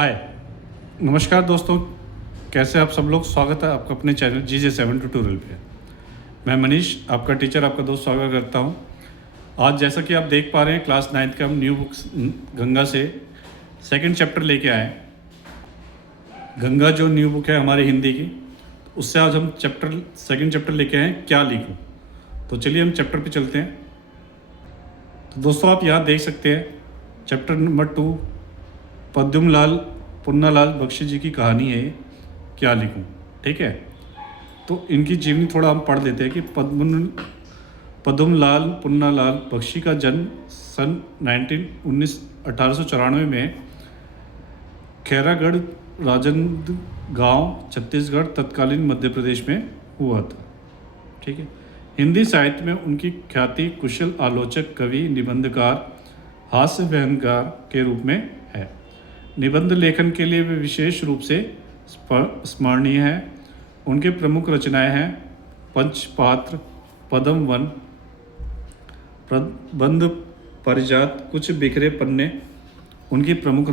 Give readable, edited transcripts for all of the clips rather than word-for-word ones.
हाय, नमस्कार दोस्तों। कैसे आप सब लोग? स्वागत है आपका अपने चैनल GJ7 ट्यूटोरियल पे। मैं मनीष, आपका टीचर, आपका दोस्त स्वागत करता हूँ। आज जैसा कि आप देख पा रहे हैं, क्लास 9th का हम न्यू बुक्स गंगा से सेकंड चैप्टर लेके आए। गंगा जो न्यू बुक है हमारी हिंदी की, उससे आज हम सेकंड चैप्टर लेके आए, क्या लिखूँ। तो चलिए हम चैप्टर पे चलते हैं। तो दोस्तों आप यहाँ देख सकते हैं चैप्टर नंबर 2, पद्मलाल पुन्नालाल बख्शी जी की कहानी है, क्या लिखूं। ठीक है, तो इनकी जीवनी थोड़ा हम पढ़ लेते हैं कि पद्मलाल पुन्नालाल बख्शी का जन्म सन 1894 में खैरागढ़ राजनांदगांव छत्तीसगढ़ तत्कालीन मध्य प्रदेश में हुआ था। ठीक है, हिंदी साहित्य में उनकी ख्याति कुशल आलोचक, कवि, निबंधकार, हास्य व्यंग्यकार के रूप में है। निबंध लेखन के लिए वे विशेष रूप से स्मरणीय हैं। उनके प्रमुख रचनाएं हैं पंचपात्र, पद्म वन, प्रबंध परिजात, कुछ बिखरे पन्ने। उनकी प्रमुख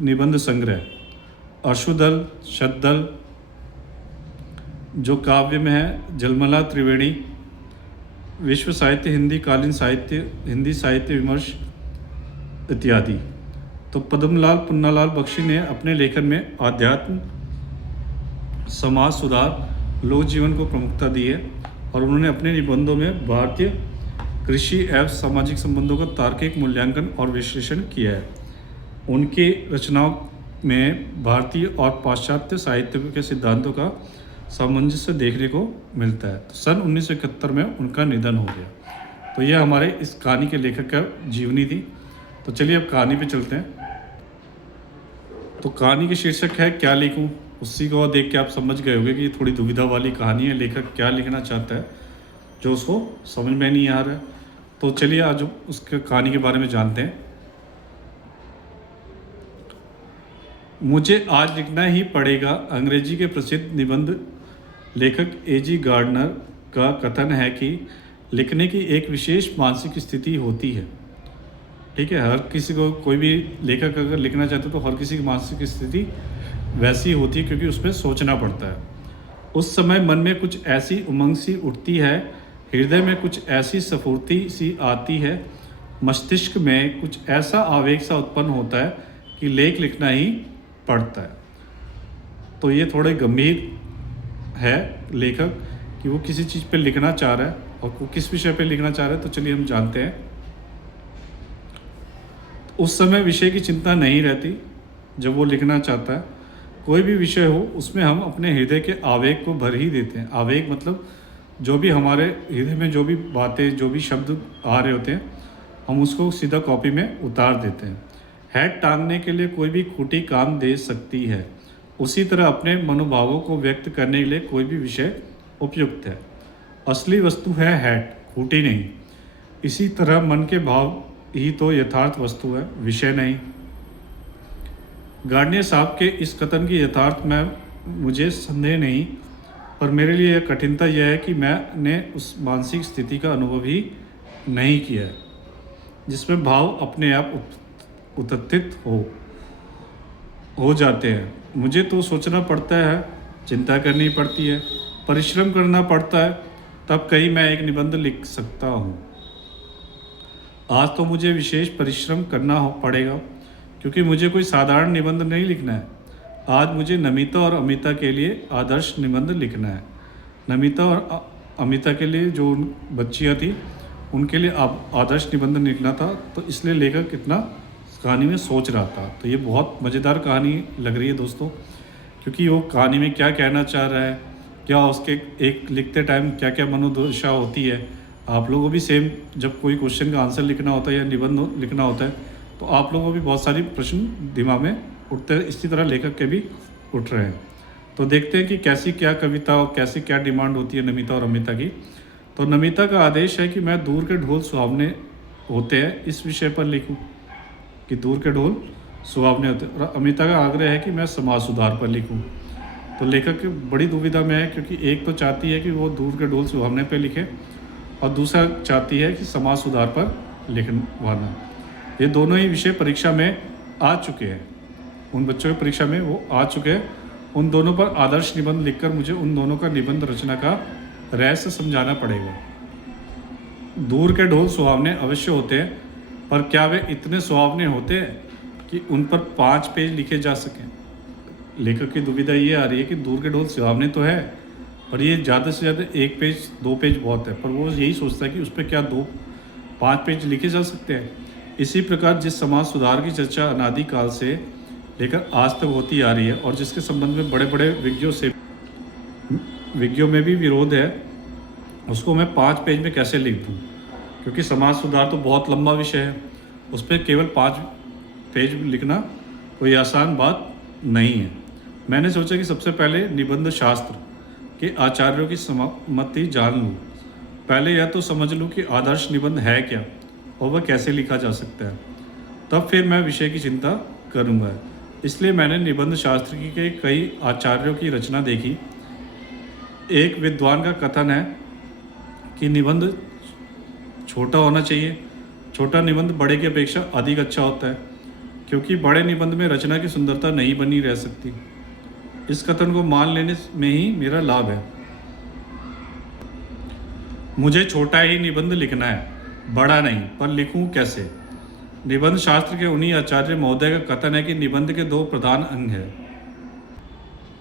निबंध संग्रह अश्वदल, शतदल जो काव्य में है, जलमला त्रिवेणी, विश्व साहित्य, हिंदी कालीन साहित्य, हिंदी साहित्य विमर्श इत्यादि। तो पद्मलाल पुन्नालाल बख्शी ने अपने लेखन में आध्यात्म, समाज सुधार, लोक जीवन को प्रमुखता दी है और उन्होंने अपने निबंधों में भारतीय कृषि एवं सामाजिक संबंधों का तार्किक मूल्यांकन और विश्लेषण किया है। उनकी रचनाओं में भारतीय और पाश्चात्य साहित्य के सिद्धांतों का सामंजस्य देखने को मिलता है। तो सन 1971 में उनका निधन हो गया। तो यह हमारे इस कहानी के लेखक का जीवनी थी। तो चलिए अब कहानी पे चलते हैं। तो कहानी की शीर्षक है क्या लिखूं। उसी को देख के आप समझ गए होंगे कि ये थोड़ी दुविधा वाली कहानी है। लेखक क्या लिखना चाहता है जो उसको समझ में नहीं आ रहा है। तो चलिए आज उसके कहानी के बारे में जानते हैं। मुझे आज लिखना ही पड़ेगा, अंग्रेजी के प्रसिद्ध निबंध लेखक A.G. गार्डनर का कथन है कि लिखने की एक विशेष मानसिक स्थिति होती है। ठीक है, हर किसी को, कोई भी लेखक अगर लिखना चाहते हो तो हर किसी की मानसिक स्थिति वैसी होती है, क्योंकि उसमें सोचना पड़ता है। उस समय मन में कुछ ऐसी उमंग सी उठती है, हृदय में कुछ ऐसी स्फूर्ति सी आती है, मस्तिष्क में कुछ ऐसा आवेग सा उत्पन्न होता है कि लेख लिखना ही पड़ता है। तो ये थोड़े गंभीर है लेखक कि वो किसी चीज़ पे लिखना चाह रहा है और वो किस विषय पे लिखना चाह रहा है। तो चलिए हम जानते हैं। उस समय विषय की चिंता नहीं रहती जब वो लिखना चाहता है। कोई भी विषय हो उसमें हम अपने हृदय के आवेग को भर ही देते हैं। आवेग मतलब जो भी हमारे हृदय में जो भी बातें, जो भी शब्द आ रहे होते हैं, हम उसको सीधा कॉपी में उतार देते हैं। हैड टांगने के लिए कोई भी खूंटी काम दे सकती है, उसी तरह अपने मनोभावों को व्यक्त करने के लिए कोई भी विषय उपयुक्त है। असली वस्तु है हैड, खूंटी नहीं। इसी तरह मन के भाव ही तो यथार्थ वस्तु है, विषय नहीं। गार्डनियर साहब के इस कथन की यथार्थ में मुझे संदेह नहीं, पर मेरे लिए यह कठिनता यह है कि मैंने उस मानसिक स्थिति का अनुभव ही नहीं किया है जिसमें भाव अपने आप उत्थित हो जाते हैं। मुझे तो सोचना पड़ता है, चिंता करनी पड़ती है, परिश्रम करना पड़ता है, तब कहीं मैं एक निबंध लिख सकता हूँ। आज तो मुझे विशेष परिश्रम करना पड़ेगा, क्योंकि मुझे कोई साधारण निबंध नहीं लिखना है। आज मुझे नमिता और अमिता के लिए आदर्श निबंध लिखना है। नमिता और अमिता के लिए, जो बच्चियाँ थी, उनके लिए आदर्श निबंध लिखना था। तो इसलिए लेखक इतना कहानी में सोच रहा था। तो ये बहुत मज़ेदार कहानी लग रही है दोस्तों, क्योंकि वो कहानी में क्या कहना चाह रहा है, क्या उसके एक लिखते टाइम क्या क्या मनोदशा होती है। आप लोगों को भी सेम, जब कोई क्वेश्चन का आंसर लिखना होता है या निबंध लिखना होता है, तो आप लोगों को भी बहुत सारी प्रश्न दिमाग में उठते हैं। इसी तरह लेखक के भी उठ रहे हैं। तो देखते हैं कि कैसी क्या कविता और कैसी क्या डिमांड होती है नमिता और अमिता की। तो नमिता का आदेश है कि मैं दूर के ढोल सुहावने होते हैं इस विषय पर लिखूं, कि दूर के ढोल सुहावने होते हैं। और अमिता का आग्रह है कि मैं समाज सुधार पर लिखूं। तो लेखक बड़ी दुविधा में है, क्योंकि एक तो चाहती है कि वो दूर के ढोल सुहावने पर लिखे और दूसरा चाहती है कि समाज सुधार पर लिखवाना। ये दोनों ही विषय परीक्षा में आ चुके हैं। उन बच्चों की परीक्षा में वो आ चुके हैं। उन दोनों पर आदर्श निबंध लिखकर मुझे उन दोनों का निबंध रचना का रहस्य समझाना पड़ेगा। दूर के ढोल सुहावने अवश्य होते हैं, पर क्या वे इतने सुहावने होते हैं कि उन पर 5 पेज लिखे जा सकें? लेखक की दुविधा ये आ रही है कि दूर के ढोल सुहावने तो है, पर ये ज़्यादा से ज़्यादा 1 पेज 2 पेज बहुत है, पर वो यही सोचता है कि उस पर क्या 2-5 पेज लिखे जा सकते हैं। इसी प्रकार जिस समाज सुधार की चर्चा अनादि काल से लेकर आज तक होती आ रही है और जिसके संबंध में बड़े बड़े विज्ञों में भी विरोध है, उसको मैं 5 पेज में कैसे लिख दूँ? क्योंकि समाज सुधार तो बहुत लंबा विषय है, उस पर केवल 5 पेज लिखना कोई आसान बात नहीं है। मैंने सोचा कि सबसे पहले निबंध शास्त्र के आचार्यों की सम्मति जान लूँ। पहले यह तो समझ लूँ कि आदर्श निबंध है क्या और वह कैसे लिखा जा सकता है, तब फिर मैं विषय की चिंता करूँगा। इसलिए मैंने निबंध शास्त्र के कई आचार्यों की रचना देखी। एक विद्वान का कथन है कि निबंध छोटा होना चाहिए। छोटा निबंध बड़े की अपेक्षा अधिक अच्छा होता है, क्योंकि बड़े निबंध में रचना की सुंदरता नहीं बनी रह सकती। इस कथन को मान लेने में ही मेरा लाभ है। मुझे छोटा ही निबंध लिखना है, बड़ा नहीं, पर लिखूं कैसे? निबंध शास्त्र के उन्हीं आचार्य महोदय का कथन है कि निबंध के 2 प्रधान अंग हैं।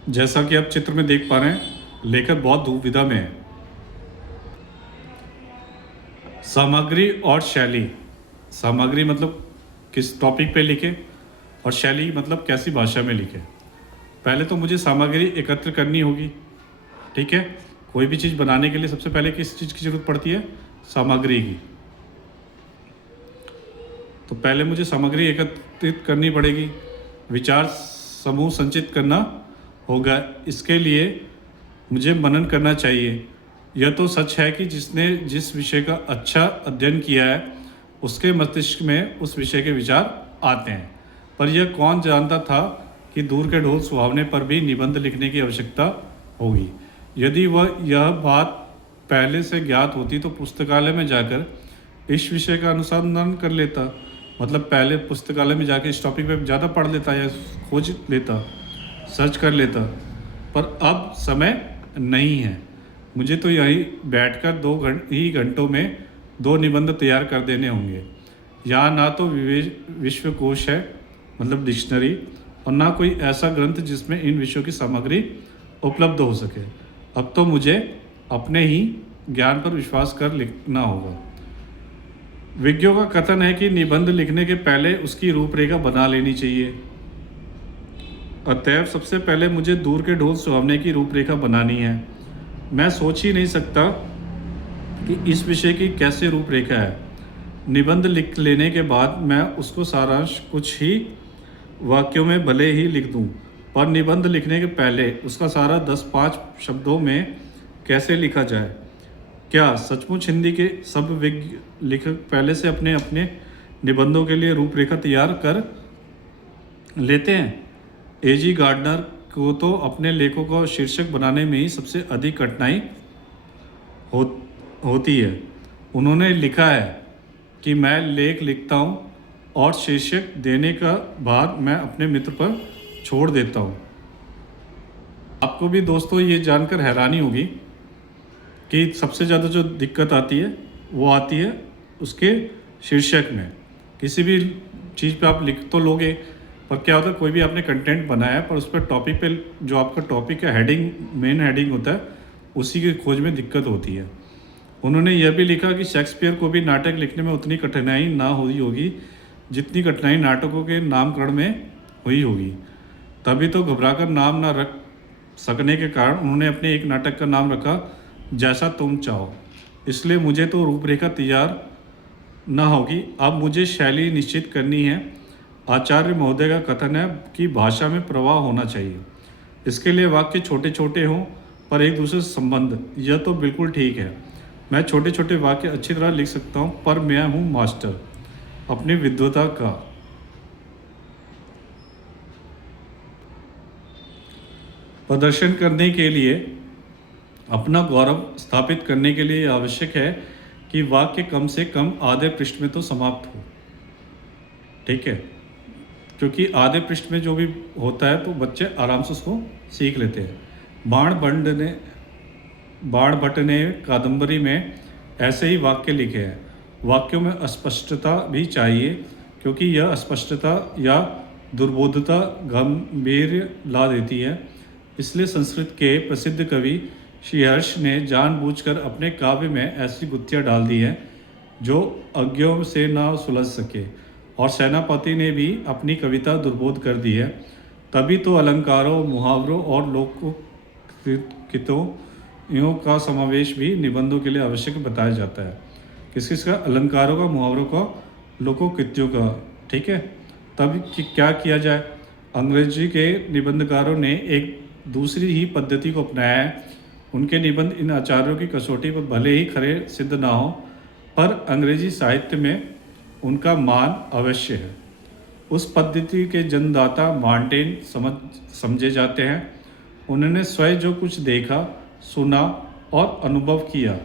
जैसा कि आप चित्र में देख पा रहे हैं, लेखक बहुत दुविधा में है। सामग्री और शैली। सामग्री मतलब किस टॉपिक पे लिखे, और शैली मतलब कैसी भाषा में लिखे। पहले तो मुझे सामग्री एकत्र करनी होगी, ठीक है। कोई भी चीज़ बनाने के लिए सबसे पहले किस चीज़ की ज़रूरत पड़ती है? सामग्री की। तो पहले मुझे सामग्री एकत्रित करनी पड़ेगी, विचार समूह संचित करना होगा। इसके लिए मुझे मनन करना चाहिए। यह तो सच है कि जिसने जिस विषय का अच्छा अध्ययन किया है उसके मस्तिष्क में उस विषय के विचार आते हैं, पर यह कौन जानता था कि दूर के ढोल सुहावने पर भी निबंध लिखने की आवश्यकता होगी। यदि वह यह बात पहले से ज्ञात होती तो पुस्तकालय में जाकर इस विषय का अनुसंधान कर लेता। मतलब पहले पुस्तकालय में जाकर इस टॉपिक पे ज़्यादा पढ़ लेता या खोज लेता, सर्च कर लेता, पर अब समय नहीं है। मुझे तो यही बैठकर 2 घंटों में 2 निबंध तैयार कर देने होंगे। यहाँ ना तो विश्वकोश है, मतलब डिक्शनरी, और ना कोई ऐसा ग्रंथ जिसमें इन विषयों की सामग्री उपलब्ध हो सके। अब तो मुझे अपने ही ज्ञान पर विश्वास कर लिखना होगा। विज्ञों का कथन है कि निबंध लिखने के पहले उसकी रूपरेखा बना लेनी चाहिए। अतएव सबसे पहले मुझे दूर के ढोल सुहावने की रूपरेखा बनानी है। मैं सोच ही नहीं सकता कि इस विषय की कैसे रूपरेखा है। निबंध लिख लेने के बाद मैं उसको सारांश कुछ ही वाक्यों में भले ही लिख दूं, पर निबंध लिखने के पहले उसका सारा 10-5 शब्दों में कैसे लिखा जाए? क्या सचमुच हिंदी के सब विज्ञ लेखक पहले से अपने अपने निबंधों के लिए रूपरेखा तैयार कर लेते हैं? एजी गार्डनर को तो अपने लेखों को शीर्षक बनाने में ही सबसे अधिक कठिनाई होती है। उन्होंने लिखा है कि मैं लेख लिखता हूँ और शीर्षक देने का भार मैं अपने मित्र पर छोड़ देता हूँ। आपको भी दोस्तों ये जानकर हैरानी होगी कि सबसे ज़्यादा जो दिक्कत आती है वो आती है उसके शीर्षक में। किसी भी चीज़ पे आप लिख तो लोगे, पर क्या होता है, कोई भी आपने कंटेंट बनाया पर उस पर टॉपिक पे जो आपका टॉपिक का हेडिंग, मेन हेडिंग होता है, उसी की खोज में दिक्कत होती है। उन्होंने यह भी लिखा कि शेक्सपियर को भी नाटक लिखने में उतनी कठिनाई ना हुई होगी जितनी कठिनाई नाटकों के नामकरण में हुई होगी। तभी तो घबराकर नाम ना रख सकने के कारण उन्होंने अपने एक नाटक का नाम रखा जैसा तुम चाहो। इसलिए मुझे तो रूपरेखा तैयार ना होगी, अब मुझे शैली निश्चित करनी है। आचार्य महोदय का कथन है कि भाषा में प्रवाह होना चाहिए। इसके लिए वाक्य छोटे छोटे हों पर एक दूसरे से संबंध, यह तो बिल्कुल ठीक है। मैं छोटे छोटे वाक्य अच्छी तरह लिख सकता हूँ, पर मैं हूँ मास्टर अपनी विद्वता का। प्रदर्शन करने के लिए, अपना गौरव स्थापित करने के लिए आवश्यक है कि वाक्य कम से कम आधे पृष्ठ में तो समाप्त हो। ठीक है, क्योंकि आधे पृष्ठ में जो भी होता है तो बच्चे आराम से उसको सीख लेते हैं। बाण भट्ट ने कादम्बरी में ऐसे ही वाक्य लिखे हैं। वाक्यों में अस्पष्टता भी चाहिए, क्योंकि यह अस्पष्टता या दुर्बोधता गंभीर ला देती है। इसलिए संस्कृत के प्रसिद्ध कवि श्रीहर्ष ने जानबूझकर अपने काव्य में ऐसी गुत्थियाँ डाल दी हैं जो अज्ञों से ना सुलझ सके, और सेनापति ने भी अपनी कविता दुर्बोध कर दी है। तभी तो अलंकारों, मुहावरों और लोकोक्तियों का समावेश भी निबंधों के लिए आवश्यक बताया जाता है। किस किस का? अलंकारों का, मुहावरों का, लोकोक्तियों का। ठीक है। तब क्या किया जाए? अंग्रेजी के निबंधकारों ने एक दूसरी ही पद्धति को अपनाया है। उनके निबंध इन आचार्यों की कसौटी पर भले ही खरे सिद्ध ना हो, पर अंग्रेजी साहित्य में उनका मान अवश्य है। उस पद्धति के जन्मदाता मार्टिन समझे जाते हैं। उन्होंने स्वयं जो कुछ देखा, सुना और अनुभव किया,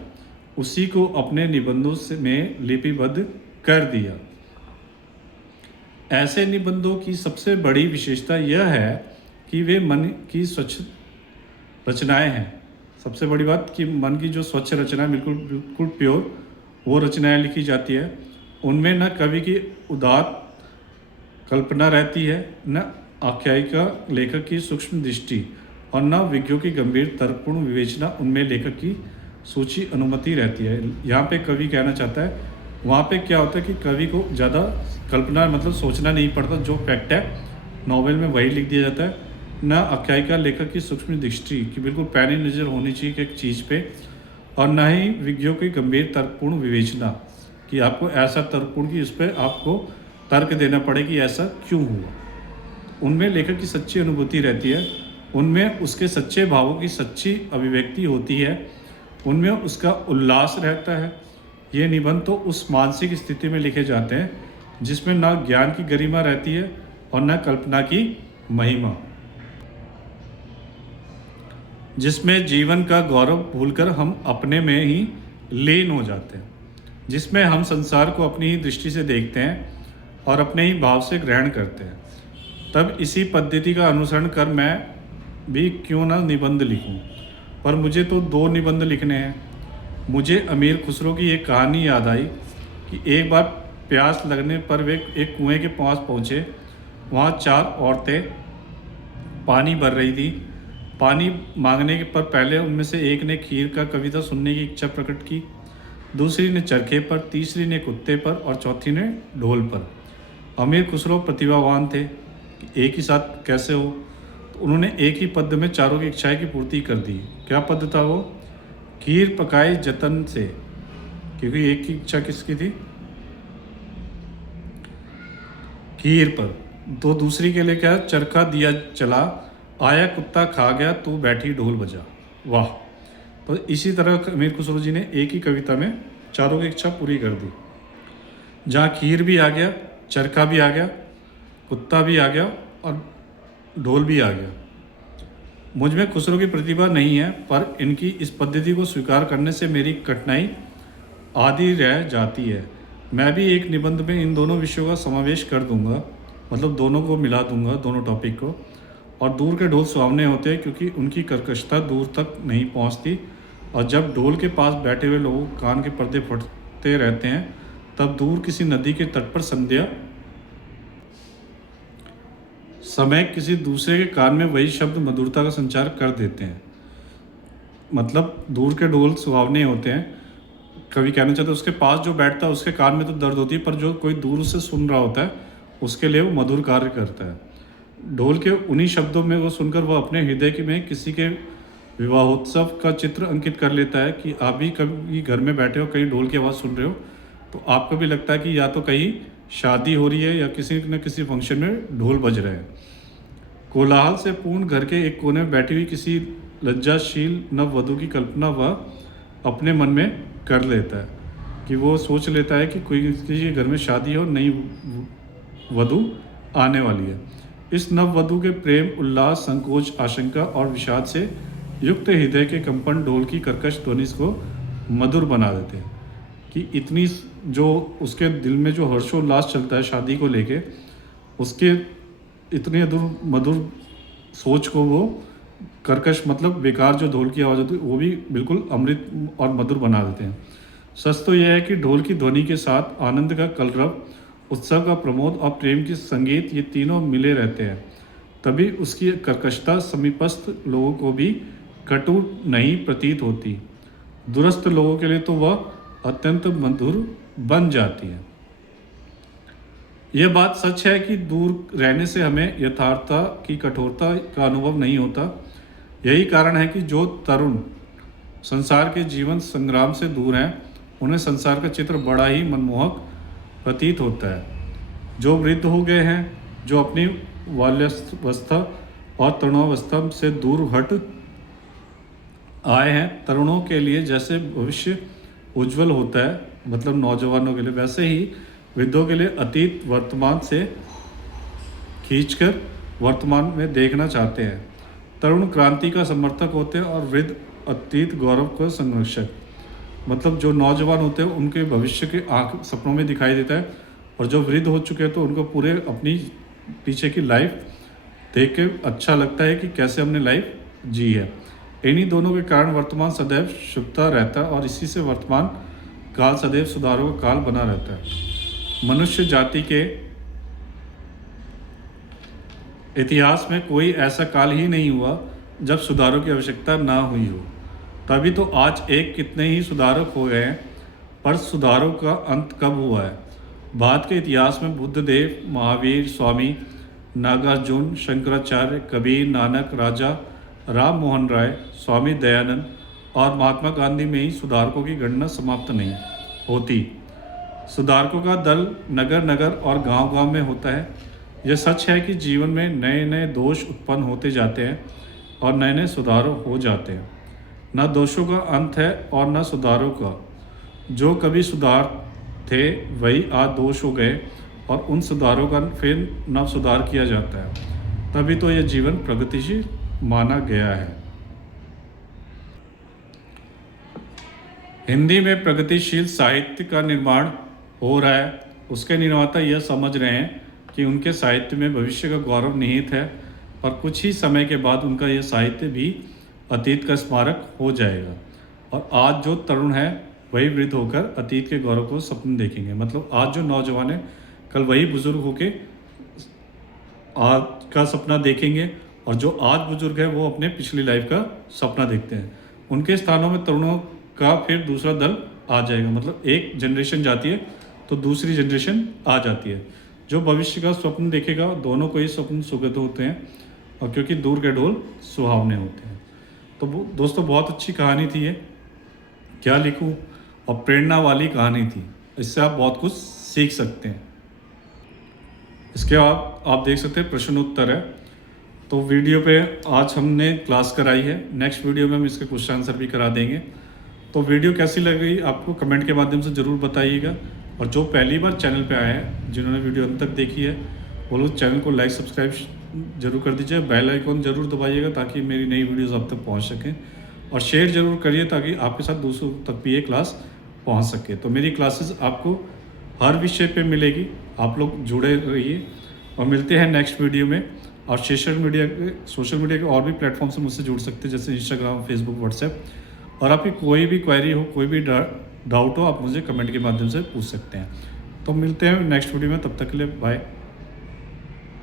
उसी को अपने निबंधों में लिपिबद्ध कर दिया। ऐसे निबंधों की सबसे बड़ी विशेषता यह है कि वे मन की स्वच्छ रचनाएं हैं। सबसे बड़ी बात कि मन की जो स्वच्छ रचना, बिल्कुल बिल्कुल प्योर, वो रचनाएं लिखी जाती है। उनमें न कवि की उदात्त कल्पना रहती है, न आख्यायिका लेखक की सूक्ष्म दृष्टि, और न विज्ञों की गंभीर तर्कपूर्ण विवेचना उनमें लेखक की सूची अनुमति रहती है। यहाँ पे कवि कहना चाहता है, वहाँ पे क्या होता है कि कवि को ज़्यादा कल्पना मतलब सोचना नहीं पड़ता। जो फैक्ट है नॉवेल में वही लिख दिया जाता है। न आख्यायिका लेखक की सूक्ष्म दृष्टि की बिल्कुल पैनी नज़र होनी चाहिए एक चीज़ पे, और न ही विज्ञों की गंभीर तर्कपूर्ण विवेचना कि आपको ऐसा तर्कपूर्ण कि उस पर आपको तर्क देना पड़े कि ऐसा क्यों हुआ। उनमें लेखक की सच्ची अनुभूति रहती है, उनमें उसके सच्चे भावों की सच्ची अभिव्यक्ति होती है, उनमें उसका उल्लास रहता है। ये निबंध तो उस मानसिक स्थिति में लिखे जाते हैं जिसमें ना ज्ञान की गरिमा रहती है और न कल्पना की महिमा, जिसमें जीवन का गौरव भूलकर हम अपने में ही लीन हो जाते हैं, जिसमें हम संसार को अपनी ही दृष्टि से देखते हैं और अपने ही भाव से ग्रहण करते हैं। तब इसी पद्धति का अनुसरण कर मैं भी क्यों ना निबंध लिखूं। पर मुझे तो 2 निबंध लिखने हैं। मुझे अमीर खुसरो की एक कहानी याद आई कि एक बार प्यास लगने पर वे एक कुएं के पास पहुँचे। वहाँ 4 औरतें पानी भर रही थी। पानी मांगने के पर पहले उनमें से एक ने खीर का कविता सुनने की इच्छा प्रकट की, दूसरी ने चरखे पर, तीसरी ने कुत्ते पर और चौथी ने ढोल पर। अमीर खुसरो प्रतिभावान थे कि एक ही साथ कैसे हो, तो उन्होंने एक ही पद में चारों की इच्छाएं की पूर्ति कर दी। क्या पद था वो? खीर पकाई जतन से, क्योंकि एक की इच्छा किसकी थी? खीर पर। तो दूसरी के लिए क्या? चरखा दिया चला, आया कुत्ता खा गया, तू बैठी ढोल बजा। वाह। तो इसी तरह अमीर खुसरो जी ने एक ही कविता में चारों की इच्छा पूरी कर दी, जहाँ खीर भी आ गया, चरखा भी आ गया, कुत्ता भी आ गया और ढोल भी आ गया। मुझ में खुसरो की प्रतिभा नहीं है, पर इनकी इस पद्धति को स्वीकार करने से मेरी कठिनाई आधी रह जाती है। मैं भी एक निबंध में इन दोनों विषयों का समावेश कर दूंगा, मतलब दोनों को मिला दूंगा, दोनों टॉपिक को। और दूर के ढोल सुहावने होते हैं क्योंकि उनकी कर्कशता दूर तक नहीं पहुंचती, और जब ढोल के पास बैठे हुए लोगों के कान के पर्दे फटते रहते हैं, तब दूर किसी नदी के तट पर संध्या समय किसी दूसरे के कान में वही शब्द मधुरता का संचार कर देते हैं। मतलब दूर के ढोल सुहावने होते हैं, कवि कहना चाहते हैं उसके पास जो बैठता है उसके कान में तो दर्द होती है, पर जो कोई दूर से सुन रहा होता है उसके लिए वो मधुर कार्य करता है। ढोल के उन्हीं शब्दों में वो सुनकर वो अपने हृदय में किसी के विवाहोत्सव का चित्र अंकित कर लेता है कि आप भी कभी घर में बैठे हो, कहीं ढोल की आवाज़ सुन रहे हो, तो आपको भी लगता है कि या तो कहीं शादी हो रही है या किसी न किसी फंक्शन में ढोल बज रहे हैं। कोलाहल से पूर्ण घर के एक कोने में बैठी हुई किसी लज्जाशील नववधू की कल्पना वह अपने मन में कर लेता है कि वो सोच लेता है कि कोई किसी के घर में शादी हो, नई वधू आने वाली है। इस नववधू के प्रेम, उल्लास, संकोच, आशंका और विषाद से युक्त हृदय के कंपन ढोल की कर्कश ध्वनि को मधुर बना देते हैं कि इतनी जो उसके दिल में जो हर्षोल्लास चलता है शादी को लेके, उसके इतनी मधुर सोच को वो कर्कश मतलब बेकार जो ढोल की आवाज़ होती है वो भी बिल्कुल अमृत और मधुर बना देते हैं। सच तो यह है कि ढोल की ध्वनि के साथ आनंद का कलरव, उत्सव का प्रमोद और प्रेम की संगीत, ये तीनों मिले रहते हैं। तभी उसकी कर्कशता समीपस्थ लोगों को भी कटु नहीं प्रतीत होती। दूरस्थ लोगों के लिए तो वह अत्यंत मधुर बन जाती है। यह बात सच है कि दूर रहने से हमें यथार्थता की कठोरता का अनुभव नहीं होता। यही कारण है कि जो तरुण संसार के जीवन संग्राम से दूर हैं, उन्हें संसार का चित्र बड़ा ही मनमोहक प्रतीत होता है। जो वृद्ध हो गए हैं, जो अपनी बाल्यावस्था और तरुणावस्था से दूर हट आए हैं, तरुणों के लिए जैसे भविष्य उज्जवल होता है, मतलब नौजवानों के लिए, वैसे ही वृद्धों के लिए अतीत वर्तमान से खींचकर वर्तमान में देखना चाहते हैं। तरुण क्रांति का समर्थक होते हैं और वृद्ध अतीत गौरव का संरक्षक। मतलब जो नौजवान होते हैं उनके भविष्य के आँख सपनों में दिखाई देता है, और जो वृद्ध हो चुके हैं तो उनको पूरे अपनी पीछे की लाइफ देख के अच्छा लगता है कि कैसे हमने लाइफ जी है। इन्हीं दोनों के कारण वर्तमान सदैव शुभता रहता है और इसी से वर्तमान काल सदैव सुधारों का काल बना रहता है। मनुष्य जाति के इतिहास में कोई ऐसा काल ही नहीं हुआ जब सुधारों की आवश्यकता ना हुई हो। तभी तो आज एक कितने ही सुधारक हो गए हैं, पर सुधारों का अंत कब हुआ है? भारत के इतिहास में बुद्धदेव, महावीर, स्वामी नागार्जुन, शंकराचार्य, कबीर, नानक, राजा राम मोहन राय, स्वामी दयानंद और महात्मा गांधी में ही सुधारकों की गणना समाप्त नहीं होती। सुधारकों का दल नगर नगर और गांव गांव में होता है। यह सच है कि जीवन में नए नए दोष उत्पन्न होते जाते हैं और नए नए सुधारों हो जाते हैं। न दोषों का अंत है और न सुधारों का। जो कभी सुधार थे वही आज दोष हो गए और उन सुधारों का फिर नव सुधार किया जाता है। तभी तो यह जीवन प्रगतिशील माना गया है। हिंदी में प्रगतिशील साहित्य का निर्माण हो रहा है। उसके निर्माता यह समझ रहे हैं कि उनके साहित्य में भविष्य का गौरव निहित है, पर कुछ ही समय के बाद उनका यह साहित्य भी अतीत का स्मारक हो जाएगा और आज जो तरुण है वही वृद्ध होकर अतीत के गौरव को सपने देखेंगे। मतलब आज जो नौजवान है कल वही बुजुर्ग होके आज का सपना देखेंगे, और जो आज बुजुर्ग है वो अपने पिछली लाइफ का सपना देखते हैं। उनके स्थानों में तरुणों का फिर दूसरा दल आ जाएगा। मतलब एक जनरेशन जाती है तो दूसरी जनरेशन आ जाती है। जो भविष्य का स्वप्न देखेगा दोनों को ही स्वप्न सुगत होते हैं, और क्योंकि दूर के ढोल सुहावने होते हैं। तो दोस्तों बहुत अच्छी कहानी थी ये, क्या लिखूं, और प्रेरणा वाली कहानी थी। इससे आप बहुत कुछ सीख सकते हैं। इसके बाद आप देख सकते हैं प्रश्न उत्तर है। तो वीडियो पे आज हमने क्लास कराई है, नेक्स्ट वीडियो में हम इसके क्वेश्चन आंसर भी करा देंगे। तो वीडियो कैसी लग रही आपको कमेंट के माध्यम से ज़रूर बताइएगा, और जो पहली बार चैनल पे आए हैं, जिन्होंने वीडियो अंत तक देखी है, वो लोग चैनल को लाइक सब्सक्राइब जरूर कर दीजिए, बेल आइकॉन जरूर दबाइएगा ताकि मेरी नई वीडियोस आप तक पहुंच सकें, और शेयर जरूर करिए ताकि आपके साथ दूसरों तक भी ये क्लास पहुंच सके। तो मेरी क्लासेस आपको हर विषय पे मिलेगी, आप लोग जुड़े रहिए, और मिलते हैं नेक्स्ट वीडियो में। और सोशल मीडिया के और भी प्लेटफॉर्म से मुझसे जुड़ सकते हैं, जैसे इंस्टाग्राम, फेसबुक, व्हाट्सएप। और आपकी कोई भी क्वेरी हो, कोई भी डाउट हो, आप मुझे कमेंट के माध्यम से पूछ सकते हैं। तो मिलते हैं नेक्स्ट वीडियो में, तब तक के लिए बाय।